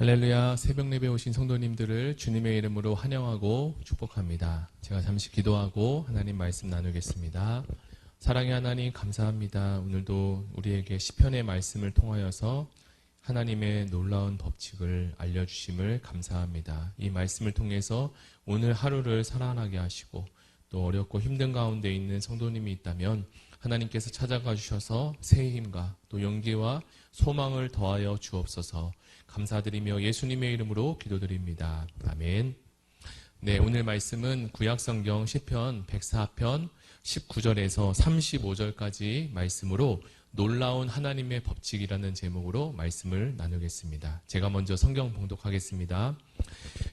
할렐루야. 새벽 예배 오신 성도님들을 주님의 이름으로 환영하고 축복합니다. 제가 잠시 기도하고 하나님 말씀 나누겠습니다. 사랑의 하나님 감사합니다. 오늘도 우리에게 시편의 말씀을 통하여서 하나님의 놀라운 법칙을 알려주심을 감사합니다. 이 말씀을 통해서 오늘 하루를 살아나게 하시고 또 어렵고 힘든 가운데 있는 성도님이 있다면 하나님께서 찾아가 주셔서 새 힘과 또 용기와 소망을 더하여 주옵소서. 감사드리며 예수님의 이름으로 기도드립니다. 아멘. 네, 오늘 말씀은 구약성경 시편 104편 19절에서 35절까지 말씀으로 놀라운 하나님의 법칙이라는 제목으로 말씀을 나누겠습니다. 제가 먼저 성경 봉독하겠습니다.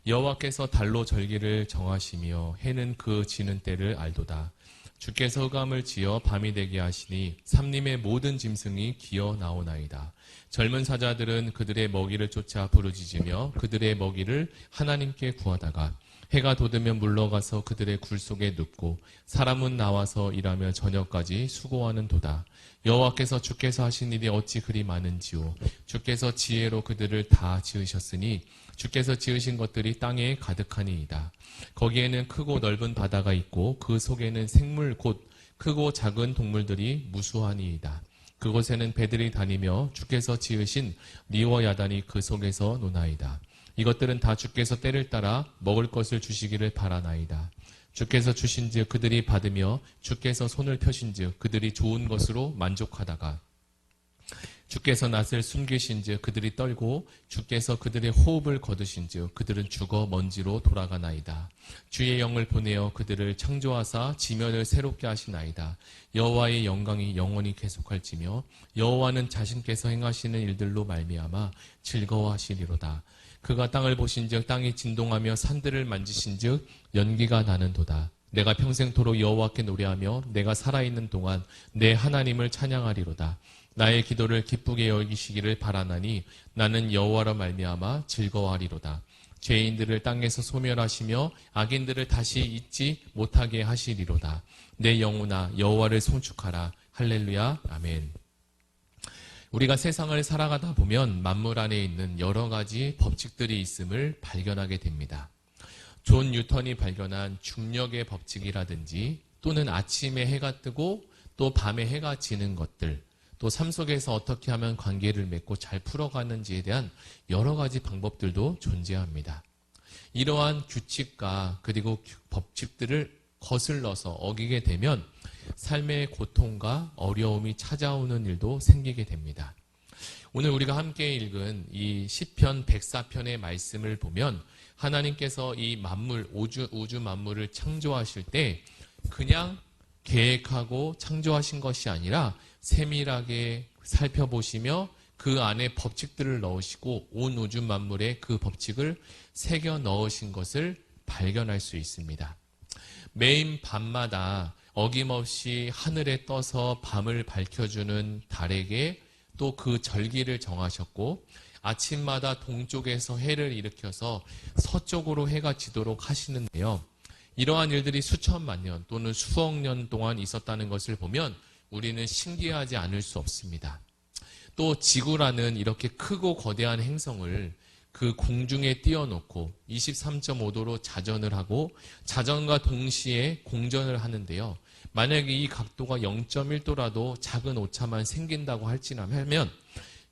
여호와께서 달로 절기를 정하시며 해는 그 지는 때를 알도다. 주께서 흑암을 지어 밤이 되게 하시니 삼림의 모든 짐승이 기어 나오나이다. 젊은 사자들은 그들의 먹이를 쫓아 부르짖으며 그들의 먹이를 하나님께 구하다가 해가 돋으면 물러가서 그들의 굴 속에 눕고 사람은 나와서 일하며 저녁까지 수고하는 도다. 여호와께서 주께서 하신 일이 어찌 그리 많은지요. 주께서 지혜로 그들을 다 지으셨으니 주께서 지으신 것들이 땅에 가득하니이다. 거기에는 크고 넓은 바다가 있고 그 속에는 생물 곧 크고 작은 동물들이 무수하니이다. 그곳에는 배들이 다니며 주께서 지으신 리워 야단이 그 속에서 노나이다. 이것들은 다 주께서 때를 따라 먹을 것을 주시기를 바라나이다. 주께서 주신즉 그들이 받으며 주께서 손을 펴신즉 그들이 좋은 것으로 만족하다가 주께서 낯을 숨기신즉 그들이 떨고 주께서 그들의 호흡을 거두신즉 그들은 죽어 먼지로 돌아가나이다. 주의 영을 보내어 그들을 창조하사 지면을 새롭게 하시나이다. 여호와의 영광이 영원히 계속할지며 여호와는 자신께서 행하시는 일들로 말미암아 즐거워하시리로다. 그가 땅을 보신즉 땅이 진동하며 산들을 만지신즉 연기가 나는도다. 내가 평생토록 여호와께 노래하며 내가 살아있는 동안 내 하나님을 찬양하리로다. 나의 기도를 기쁘게 여기시기를 바라나니 나는 여호와로 말미암아 즐거워하리로다. 죄인들을 땅에서 소멸하시며 악인들을 다시 잊지 못하게 하시리로다. 내 영혼아 여호와를 송축하라. 할렐루야. 아멘. 우리가 세상을 살아가다 보면 만물 안에 있는 여러 가지 법칙들이 있음을 발견하게 됩니다. 존 뉴턴이 발견한 중력의 법칙이라든지 또는 아침에 해가 뜨고 또 밤에 해가 지는 것들, 또 삶 속에서 어떻게 하면 관계를 맺고 잘 풀어가는지에 대한 여러 가지 방법들도 존재합니다. 이러한 규칙과 그리고 법칙들을 거슬러서 어기게 되면 삶의 고통과 어려움이 찾아오는 일도 생기게 됩니다. 오늘 우리가 함께 읽은 이 시편 104편의 말씀을 보면 하나님께서 이 만물, 우주 만물을 창조하실 때 그냥 계획하고 창조하신 것이 아니라 세밀하게 살펴보시며 그 안에 법칙들을 넣으시고 온 우주 만물에 그 법칙을 새겨 넣으신 것을 발견할 수 있습니다. 매일 밤마다 어김없이 하늘에 떠서 밤을 밝혀주는 달에게 또 그 절기를 정하셨고 아침마다 동쪽에서 해를 일으켜서 서쪽으로 해가 지도록 하시는데요. 이러한 일들이 수천만 년 또는 수억 년 동안 있었다는 것을 보면 우리는 신기하지 않을 수 없습니다. 또 지구라는 이렇게 크고 거대한 행성을 그 공중에 띄워놓고 23.5도로 자전을 하고 자전과 동시에 공전을 하는데요. 만약에 이 각도가 0.1도라도 작은 오차만 생긴다고 할지라면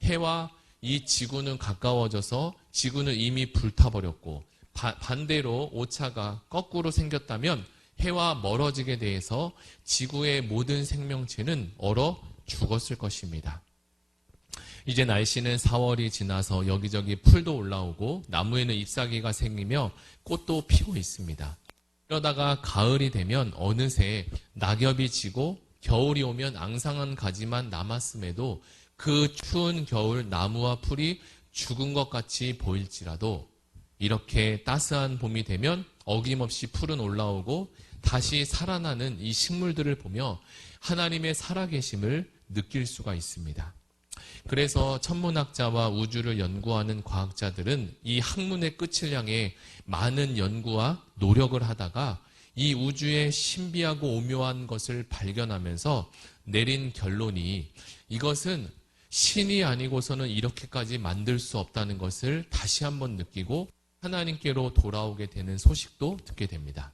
해와 이 지구는 가까워져서 지구는 이미 불타버렸고 반대로 오차가 거꾸로 생겼다면 해와 멀어지게 돼서 지구의 모든 생명체는 얼어 죽었을 것입니다. 이제 날씨는 4월이 지나서 여기저기 풀도 올라오고 나무에는 잎사귀가 생기며 꽃도 피고 있습니다. 그러다가 가을이 되면 어느새 낙엽이 지고 겨울이 오면 앙상한 가지만 남았음에도 그 추운 겨울 나무와 풀이 죽은 것 같이 보일지라도 이렇게 따스한 봄이 되면 어김없이 풀은 올라오고 다시 살아나는 이 식물들을 보며 하나님의 살아계심을 느낄 수가 있습니다. 그래서 천문학자와 우주를 연구하는 과학자들은 이 학문의 끝을 향해 많은 연구와 노력을 하다가 이 우주의 신비하고 오묘한 것을 발견하면서 내린 결론이 이것은 신이 아니고서는 이렇게까지 만들 수 없다는 것을 다시 한번 느끼고 하나님께로 돌아오게 되는 소식도 듣게 됩니다.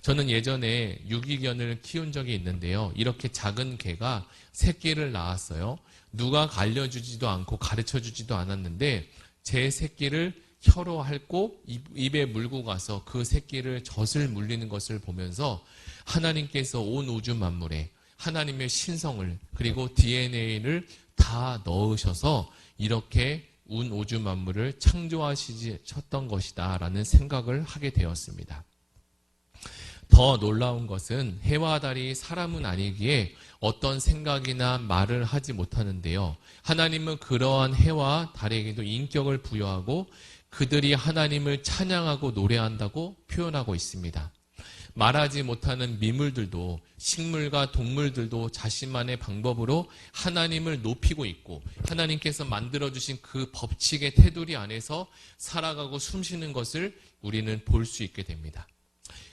저는 예전에 유기견을 키운 적이 있는데요. 이렇게 작은 개가 새끼를 낳았어요. 누가 알려주지도 않고 가르쳐주지도 않았는데 제 새끼를 혀로 핥고 입에 물고 가서 그 새끼를 젖을 물리는 것을 보면서 하나님께서 온 우주 만물에 하나님의 신성을 그리고 DNA를 다 넣으셔서 이렇게 온 우주 만물을 창조하셨던 것이다 라는 생각을 하게 되었습니다. 더 놀라운 것은 해와 달이 사람은 아니기에 어떤 생각이나 말을 하지 못하는데요. 하나님은 그러한 해와 달에게도 인격을 부여하고 그들이 하나님을 찬양하고 노래한다고 표현하고 있습니다. 말하지 못하는 미물들도 식물과 동물들도 자신만의 방법으로 하나님을 높이고 있고 하나님께서 만들어주신 그 법칙의 테두리 안에서 살아가고 숨쉬는 것을 우리는 볼 수 있게 됩니다.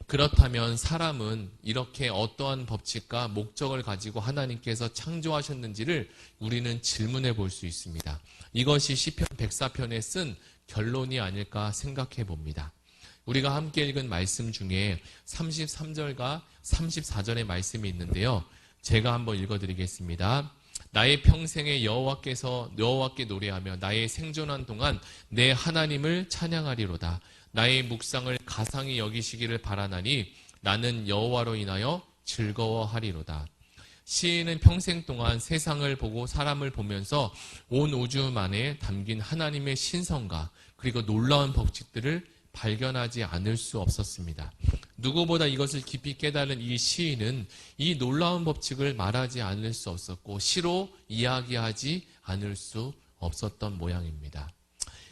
그렇다면 사람은 이렇게 어떠한 법칙과 목적을 가지고 하나님께서 창조하셨는지를 우리는 질문해 볼 수 있습니다. 이것이 시편 104편에 쓴 결론이 아닐까 생각해 봅니다. 우리가 함께 읽은 말씀 중에 33절과 34절의 말씀이 있는데요. 제가 한번 읽어드리겠습니다. 나의 평생에 여호와께 노래하며 나의 생존한 동안 내 하나님을 찬양하리로다. 나의 묵상을 가상히 여기시기를 바라나니 나는 여호와로 인하여 즐거워하리로다. 시인은 평생 동안 세상을 보고 사람을 보면서 온 우주 만에 담긴 하나님의 신성과 그리고 놀라운 법칙들을 발견하지 않을 수 없었습니다. 누구보다 이것을 깊이 깨달은 이 시인은 이 놀라운 법칙을 말하지 않을 수 없었고 시로 이야기하지 않을 수 없었던 모양입니다.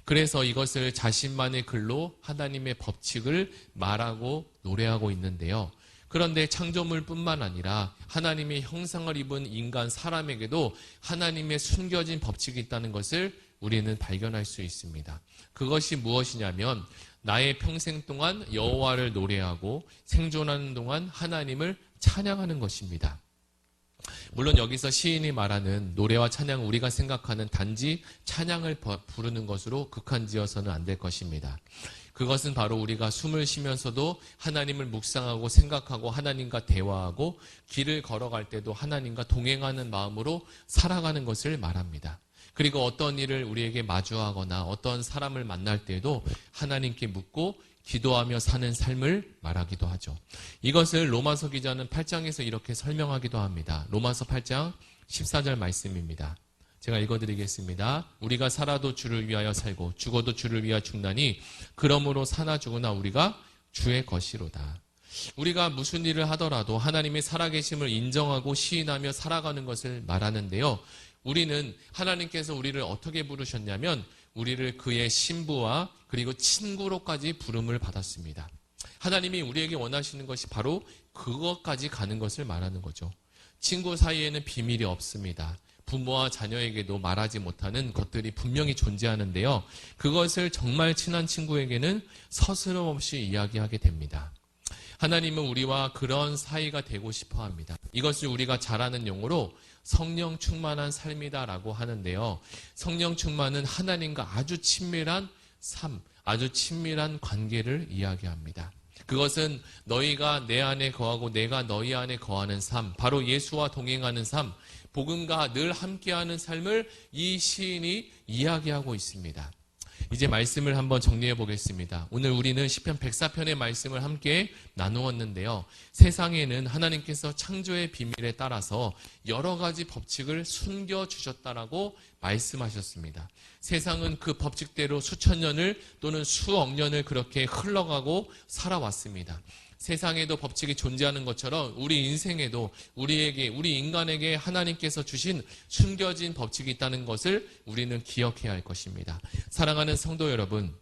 그래서 이것을 자신만의 글로 하나님의 법칙을 말하고 노래하고 있는데요. 그런데 창조물뿐만 아니라 하나님의 형상을 입은 인간 사람에게도 하나님의 숨겨진 법칙이 있다는 것을 우리는 발견할 수 있습니다. 그것이 무엇이냐면 나의 평생 동안 여호와를 노래하고 생존하는 동안 하나님을 찬양하는 것입니다. 물론 여기서 시인이 말하는 노래와 찬양은 우리가 생각하는 단지 찬양을 부르는 것으로 극한지어서는 안 될 것입니다. 그것은 바로 우리가 숨을 쉬면서도 하나님을 묵상하고 생각하고 하나님과 대화하고 길을 걸어갈 때도 하나님과 동행하는 마음으로 살아가는 것을 말합니다. 그리고 어떤 일을 우리에게 마주하거나 어떤 사람을 만날 때에도 하나님께 묻고 기도하며 사는 삶을 말하기도 하죠. 이것을 로마서 기자는 8장에서 이렇게 설명하기도 합니다. 로마서 8장 14절 말씀입니다. 제가 읽어드리겠습니다. 우리가 살아도 주를 위하여 살고 죽어도 주를 위하여 죽나니 그러므로 사나 죽으나 우리가 주의 것이로다. 우리가 무슨 일을 하더라도 하나님의 살아계심을 인정하고 시인하며 살아가는 것을 말하는데요. 우리는 하나님께서 우리를 어떻게 부르셨냐면 우리를 그의 신부와 그리고 친구로까지 부름을 받았습니다. 하나님이 우리에게 원하시는 것이 바로 그것까지 가는 것을 말하는 거죠. 친구 사이에는 비밀이 없습니다. 부모와 자녀에게도 말하지 못하는 것들이 분명히 존재하는데요. 그것을 정말 친한 친구에게는 서스럼없이 이야기하게 됩니다. 하나님은 우리와 그런 사이가 되고 싶어 합니다. 이것을 우리가 잘 아는 용어로 성령 충만한 삶이다라고 하는데요. 성령 충만은 하나님과 아주 친밀한 삶, 아주 친밀한 관계를 이야기합니다. 그것은 너희가 내 안에 거하고 내가 너희 안에 거하는 삶, 바로 예수와 동행하는 삶, 복음과 늘 함께하는 삶을 이 시인이 이야기하고 있습니다. 이제 말씀을 한번 정리해 보겠습니다. 오늘 우리는 시편 104편의 말씀을 함께 나누었는데요. 세상에는 하나님께서 창조의 비밀에 따라서 여러 가지 법칙을 숨겨주셨다라고 말씀하셨습니다. 세상은 그 법칙대로 수천 년을 또는 수억 년을 그렇게 흘러가고 살아왔습니다. 세상에도 법칙이 존재하는 것처럼 우리 인생에도 우리 인간에게 하나님께서 주신 숨겨진 법칙이 있다는 것을 우리는 기억해야 할 것입니다. 사랑하는 성도 여러분,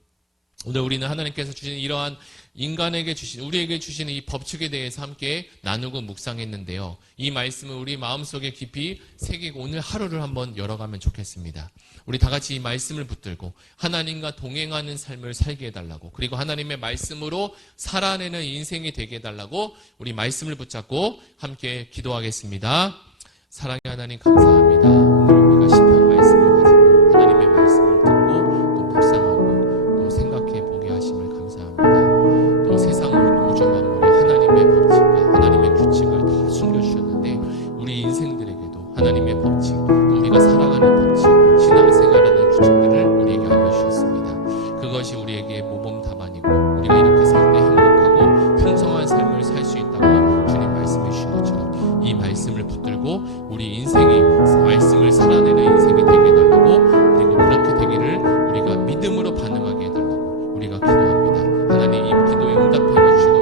오늘 우리는 하나님께서 주신 이러한 우리에게 주시는 이 법칙에 대해서 함께 나누고 묵상했는데요. 이 말씀을 우리 마음속에 깊이 새기고 오늘 하루를 한번 열어가면 좋겠습니다. 우리 다 같이 이 말씀을 붙들고 하나님과 동행하는 삶을 살게 해달라고, 그리고 하나님의 말씀으로 살아내는 인생이 되게 해달라고 우리 말씀을 붙잡고 함께 기도하겠습니다. 사랑의 하나님 감사합니다. 오늘 우리가 시편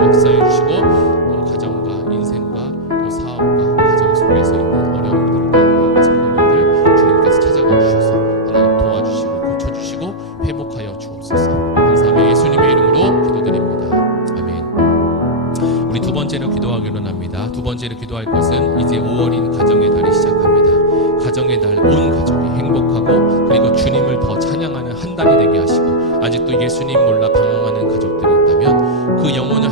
역사해 주시고 가정과 인생과 또 사업과 가정 속에서 있는 어려움들을 당하는 성도님들 주님께서 찾아가 주셔서 하나님 도와주시고 고쳐주시고 회복하여 주옵소서. 감사하며 예수님의 이름으로 기도드립니다. 아멘. 우리 두 번째로 기도하기로 합니다. 두 번째로 기도할 것은 이제 5월인 가정의 달이 시작합니다. 가정의 달, 온 가족이 행복하고 그리고 주님을 더 찬양하는 한 달이 되게 하시고, 아직도 예수님 몰라 방황하는 가족들이 있다면 그 영혼을